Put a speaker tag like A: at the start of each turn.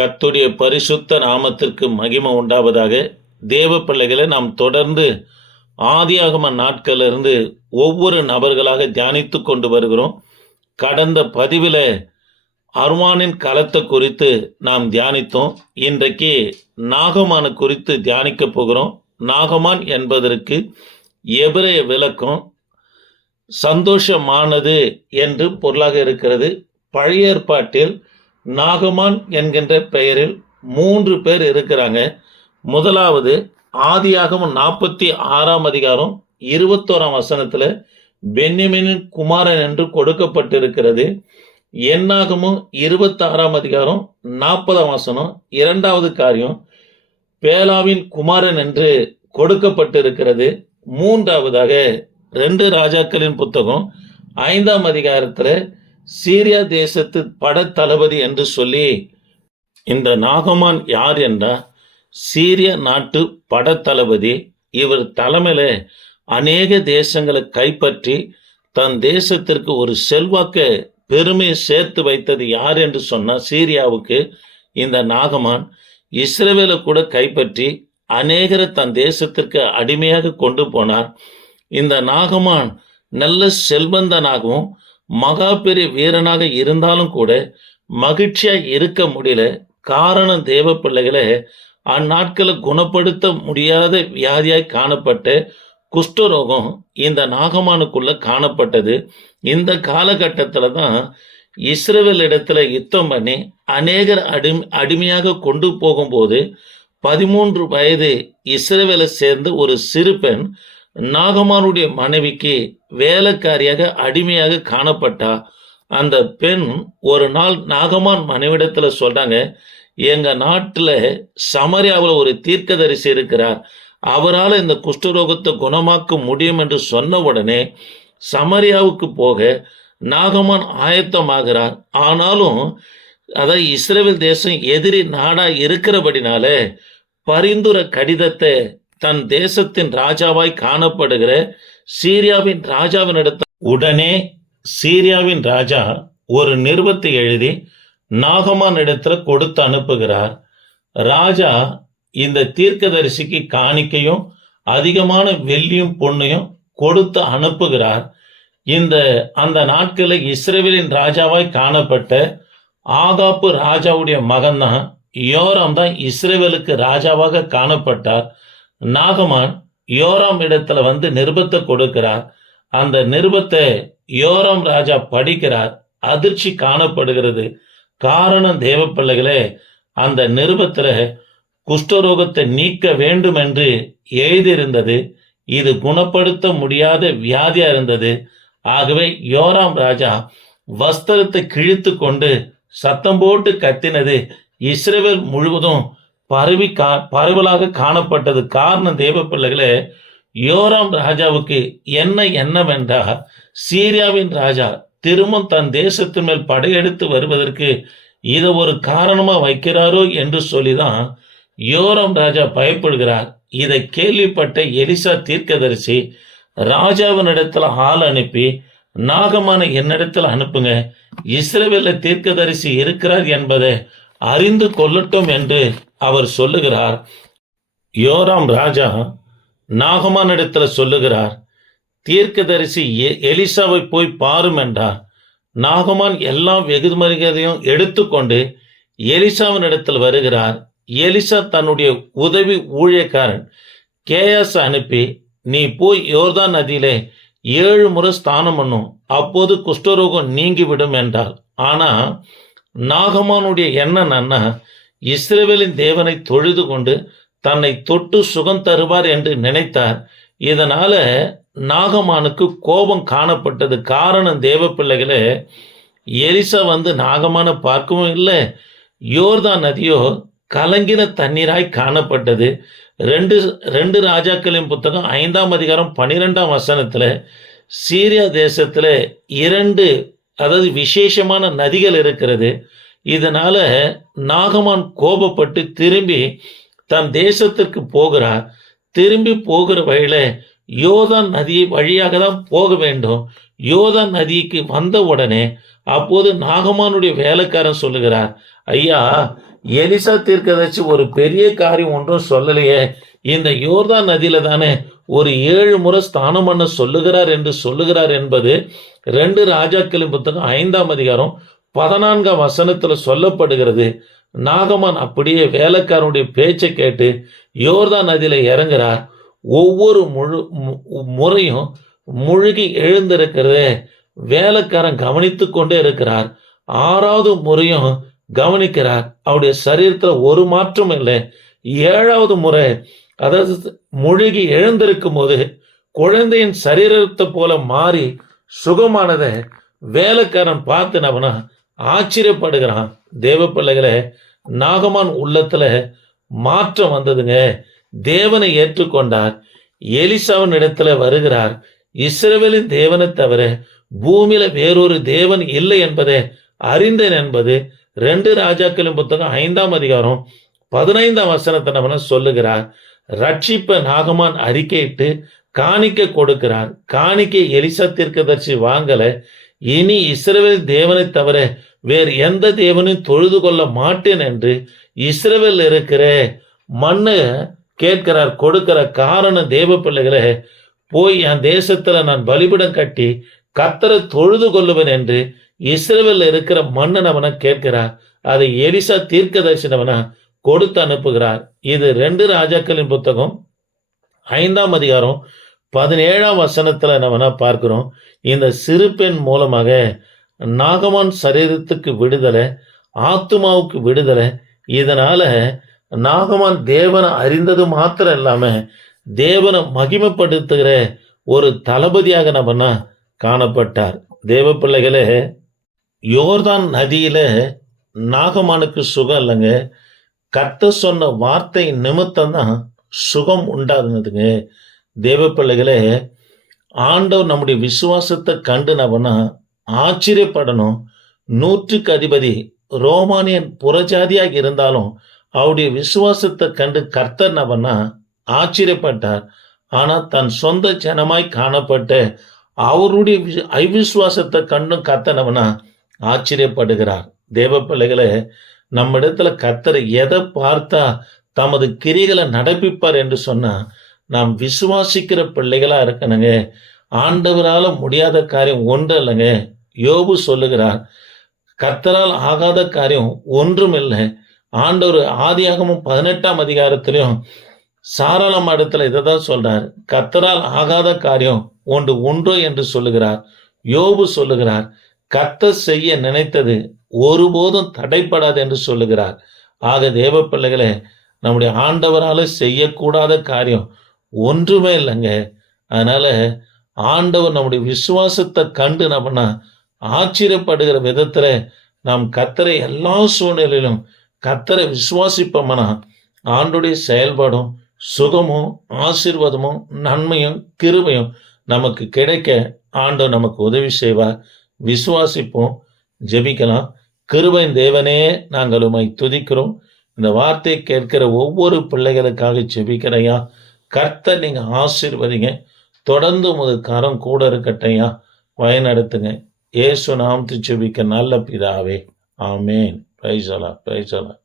A: கத்துடைய பரிசுத்த நாமத்திற்கு மகிமை உண்டாவதாக தேவ பிள்ளைகளை நாம் தொடர்ந்து ஆதியாகம நாட்களிலிருந்து ஒவ்வொரு நபர்களாக தியானித்து கொண்டு வருகிறோம். கடந்த பதிவில் அருமானின் களத்தை குறித்து நாம் தியானித்தோம். இன்றைக்கு நாகமான குறித்து தியானிக்க போகிறோம். நாகமான் என்பதற்கு எபிரேய விளக்கம் சந்தோஷமானது என்று பொருளாக இருக்கிறது. பழைய ஏற்பாட்டில் நாகமான் என்கின்ற பெயரில் மூன்று பேர் இருக்கிறாங்க. முதலாவது ஆதியாகவும் நாற்பத்தி ஆறாம் அதிகாரம் இருபத்தோராம் வசனத்தில் பென்யமினின் குமாரன் என்று கொடுக்கப்பட்டிருக்கிறது. என்னாகமும் இருபத்தாறாம் அதிகாரம் நாற்பதாம் வசனம் இரண்டாவது காரியம் பேலாவின் குமாரன் என்று கொடுக்கப்பட்டிருக்கிறது. மூன்றாவதாக ரெண்டு ராஜாக்களின் புத்தகம் ஐந்தாம் அதிகாரத்தில் சீரியா தேசத்து படத்தளபதி என்று சொல்லி இந்த நாகமான் யார் என்றால் சீரிய நாட்டு படத்தளபதி இவர் தலைமையில் அநேக தேசங்களை கைப்பற்றி தன் தேசத்திற்கு ஒரு செல்வாக்க பெருமையை சேர்த்து வைத்தது யார் என்று சொன்னால் சீரியாவுக்கு இந்த நாகமான் இஸ்ரேவேலை கூட கைப்பற்றி அநேகரை தன் தேசத்திற்கு அடிமையாக கொண்டு போனார். இந்த நாகமான் நல்ல செல்வந்தனாகவும் மகா பெரிய வீரனாக இருந்தாலும் கூட மகிழ்ச்சியாக இருக்க முடியல. காரணம் தேவ பிள்ளைகளை அந்நாட்களை குணப்படுத்த முடியாத வியாதியாய் காணப்பட்ட குஷ்டரோகம் இந்த நாகமானுக்குள்ள காணப்பட்டது. இந்த காலகட்டத்தில் தான் இஸ்ரேல் இடத்துல யுத்தம் பண்ணி அநேகர் அடி அடிமையாக கொண்டு போகும்போது பதிமூன்று வயது இஸ்ரேவேலை சேர்ந்த ஒரு சிறு பெண் நாகமானுடைய மனைவிக்கு வேலைக்காரியாக அடிமையாக காணப்பட்டா அந்த பெண் ஒரு நாள் நாகமான் மனைவிடத்தில் சொல்கிறாங்க எங்கள் நாட்டில் சமரியாவில் ஒரு தீர்க்கதரிசி இருக்கிறார். அவரால் இந்த குஷ்டரோகத்தை குணமாக்க முடியும் என்று சொன்ன உடனே சமரியாவுக்கு போக நாகமான் ஆயத்தமாகிறார். ஆனாலும் அதாவது இஸ்ரேல் தேசம் எதிரி நாடாக இருக்கிறபடினால பரிந்துரை கடிதத்தை தன் தேசத்தின் ராஜாவாய் காணப்படுகிற சீரியாவின் ராஜாவினிடத்த உடனே சீரியாவின் ராஜா ஒரு நிருபத்தை எழுதி நாகமான் இடத்துல கொடுத்து அனுப்புகிறார். ராஜா இந்த தீர்க்கதரிசிக்கு காணிக்கையும் அதிகமான வெள்ளியும் பொண்ணையும் கொடுத்து அனுப்புகிறார். இந்த அந்த நாட்களில் இஸ்ரேவேலின் ராஜாவாய் காணப்பட்ட ஆகாப்பு ராஜாவுடைய மகன் தான் யோராம் தான் இஸ்ரேவேலுக்கு ராஜாவாக காணப்பட்டார். நாகமான் யோராம் இடத்துல வந்து நிருபத்தை கொடுக்கிறார். அந்த நிருபத்தை யோராம் ராஜா படிக்கிறார். அதிர்ச்சி காணப்படுகிறது. காரணம் தேவ பிள்ளைகளே அந்த நிருபத்தில் குஷ்டரோகத்தை நீக்க வேண்டும் என்று எழுதியிருந்தது. இது குணப்படுத்த முடியாத வியாதியா இருந்தது. ஆகவே யோராம் ராஜா வஸ்திரத்தை கிழித்து கொண்டு சத்தம் போட்டு கத்தினது இஸ்ரேவர் முழுவதும் பரவி கா பரவலாக காணப்பட்டது காரணம் தேவ பிள்ளைகளே யோராம் ராஜாவுக்கு என்ன என்னவென்றால் சீரியாவின் ராஜா திரும்பும் தன் தேசத்தின் மேல் படையெடுத்து வருவதற்கு இதை ஒரு காரணமா வைக்கிறாரோ என்று சொல்லிதான் யோராம் ராஜா பயப்படுகிறார். இதை கேள்விப்பட்ட எலிசா தீர்க்கதரிசி ராஜாவினிடத்துல ஆள் அனுப்பி நாகமான என்னிடத்தில் அனுப்புங்க. இஸ்ரேவேல தீர்க்கதரிசி இருக்கிறார் என்பதை அறிந்து கொள்ளட்டும் என்று அவர் சொல்லுகிறார் யோராம் ராஜா நாகமான் இடத்துல சொல்லுகிறார் தீர்க்கதரிசி எ- எலிசாவை போய் பாரும் என்றார். நாகமான் எல்லா வெகுமதிகளையும் எடுத்துக்கொண்டு எலிசாவின் இடத்தில் வருகிறார். எலிசா தன்னுடைய உதவி ஊழியக்காரன் கேஎஸ் அனுப்பி நீ போய் யோர்தான் நதியிலே ஏழு முறை ஸ்தானம் பண்ணும் அப்போது குஷ்டரோகம் நீங்கிவிடும் என்றார் ஆனால் நாகமானுடைய எண்ணம் என்ன இஸ்ரேவேலின் தேவனை தொழுது கொண்டு தன்னை தொட்டு சுகம் தருவார் என்று நினைத்தார். இதனால நாகமானுக்கு கோபம் காணப்பட்டது காரணம் தேவ பிள்ளைகளே எரிசா வந்து நாகமான பார்க்கவும் இல்லை. யோர்தான் நதியோ கலங்கின தண்ணீராய் காணப்பட்டது. ரெண்டு ரெண்டு ராஜாக்களின் புத்தகம் ஐந்தாம் அதிகாரம் பன்னிரெண்டாம் வசனத்தில் சீரியா தேசத்தில் இரண்டு அதாவது விசேஷமான நதிகள் இருக்கிறது. இதனால நாகமான் கோபப்பட்டு திரும்பி தன் தேசத்திற்கு போகிறார். திரும்பி போகிற வழியில யோதான் நதி வழியாக தான் போக வேண்டும். யோதான் நதிக்கு வந்த உடனே அப்போது நாகமானுடைய வேலைக்காரன் சொல்லுகிறார் ஐயா எலிசா தீர்க்கதரிசி ஒரு பெரிய காரியம் ஒன்றும் சொல்லலையே. இந்த யோர்தான் நதியில தானே ஒரு ஏழு முறை ஸ்தானம் பண்ண சொல்லுகிறார் என்று சொல்லுகிறார் என்பது ரெண்டு ராஜாக்களின் புத்தகம் ஐந்தாம் அதிகாரம் பதினான்காம் வசனத்தில் சொல்லப்படுகிறது நாகமான் அப்படியே வேலைக்காரனுடைய பேச்சை கேட்டு யோர்தான் நதியில் இறங்குறார். ஒவ்வொரு முழு மு- முறையும் முழுகி எழுந்திருக்கிறதே வேலைக்காரன் கவனித்து கொண்டே இருக்கிறார். ஆறாவது முறையும் கவனிக்கிறார். அவருடைய சரீரத்தில் ஒரு மாற்றம் இல்லை. ஏழாவது முறை அதாவது முழுகி எழுந்திருக்கும் போது குழந்தையின் சரீரத்தை போல மாறி சுகமானதை வேலைக்காரன் பார்த்து ஆச்சரியப்படுகிறான். தேவ பிள்ளைகளை நாகமான் உள்ளத்துல மாற்றம் வந்ததுங்க. தேவனை ஏற்றுக்கொண்டார். எலிசாவின் இடத்துல வருகிறார். இஸ்ரவேலின் தேவனை தவிர பூமியில வேறொரு தேவன் இல்லை என்பதை அறிந்தேன் என்பது ரெண்டு ராஜாக்களின் புத்தகம் ஐந்தாம் அதிகாரம் பதினைந்தாம் வசனத்தை நம்ம சொல்லுகிறார். ரட்சிப்ப நாகமான் அறிக்கையிட்டு காணிக்க கொடுக்கிறார். காணிக்கை எலிசா தீர்க்கதர்சி வாங்கலை. இனி இஸ்ரவேல் தேவனை தவிர வேறு எந்த தேவனையும் தொழுது கொள்ள மாட்டேன் என்று இஸ்ரவேல் இருக்கிற மண்ணு கேட்கிறார் கொடுக்கிற காரணம் தேவ பிள்ளைகளே போய் என் தேசத்துல நான் பலிபிடம் கட்டி கத்தரை தொழுது கொள்ளுவேன் என்று இஸ்ரேவில் இருக்கிற மண்ணன் அவனை கேட்கிறார். அதை எலிசா தீர்க்கதரிசனவனா கொடுத்து அனுப்புகிறார். இது ரெண்டு ராஜாக்களின் புத்தகம் ஐந்தாம் அதிகாரம் பதினேழாம் வசனத்தில் நம்ம பார்க்குறோம்? இந்த சிறு பெண் மூலமாக நாகமான் சரீரத்துக்கு விடுதலை ஆத்துமாவுக்கு விடுதலை. இதனால் நாகமான் தேவனை அறிந்தது மாத்திரம் இல்லாமல் தேவனை மகிமைப்படுத்துகிற ஒரு தளபதியாக நம்ம காணப்பட்டார்? தேவ பிள்ளைகளே யோர்தான் நதியில் நாகமானுக்கு சுகம் இல்லைங்க. கத்த சொன்ன வார்த்தை நிமித்தம் தான் சுகம் உண்டாகுனதுங்க தேவ பிள்ளைகளே ஆண்டவர் நம்முடைய விசுவாசத்தை கண்டுனவனா ஆச்சரியப்படணும். நூற்றுக்கு அதிபதி ரோமானியன் புறஜாதியாக இருந்தாலும் அவருடைய விசுவாசத்தை கண்டு கர்த்தனவனா ஆச்சரியப்பட்டார். ஆனால் தன் சொந்த ஜனமாய் காணப்பட்ட அவருடைய வி- அவிசுவாசத்தை கண்டும் கத்தனவனா ஆச்சரியப்படுகிறார். தேவ நம்ம இடத்துல கத்தரை எதை பார்த்தா தமது கிரிகளை நடப்பிப்பார் என்று சொன்னா நாம் விசுவாசிக்கிற பிள்ளைகளா இருக்கணுங்க. ஆண்டவரால முடியாத காரியம் ஒன்று இல்லைங்க யோபு சொல்லுகிறார் கர்த்தரால் ஆகாத காரியம் ஒன்றும் இல்லை ஆண்டவர் ஆதியாகமும் பதினெட்டாம் அதிகாரத்திலையும் சாராளம் இடத்துல இதை தான் சொல்றார் கத்தரால் ஆகாத காரியம் ஒன்று ஒன்றோ என்று சொல்லுகிறார். யோபு சொல்லுகிறார் கத்த செய்ய நினைத்தது ஒருபோதும் தடைப்படாது என்று சொல்லுகிறார். ஆக தேவ பிள்ளைகளே நம்முடைய ஆண்டவரால செய்யக்கூடாத காரியம் ஒன்றுமே இல்லைங்க. அதனால ஆண்டவர் நம்முடைய விசுவாசத்தை கண்டு நம்மனா ஆச்சரியப்படுகிற விதத்துல நாம் கத்தரை எல்லா சூழ்நிலையிலும் கத்தரை விசுவாசிப்போம்னா ஆண்டுடைய செயல்பாடும் சுகமும் ஆசீர்வாதமும் நன்மையும் கிருமையும் நமக்கு கிடைக்க ஆண்டவர் நமக்கு உதவி செய்வார் விசுவாசிப்போம் ஜெபிக்கலாம். கிருபையின் தேவனே நாங்கள் உமை துதிக்கிறோம். இந்த வார்த்தையை கேட்கிற ஒவ்வொரு பிள்ளைகளுக்காக ஜெபிக்கிறையா கர்த்தர் நீங்கள் ஆசீர்வதிங்க. தொடர்ந்து உமது கரம் கூட இருக்கட்டையா? பயனடுத்துங்க. ஏசு நாம் ஜெபிக்க நல்ல பிதாவே. ஆமேன். பிரைசலா பிரைசலா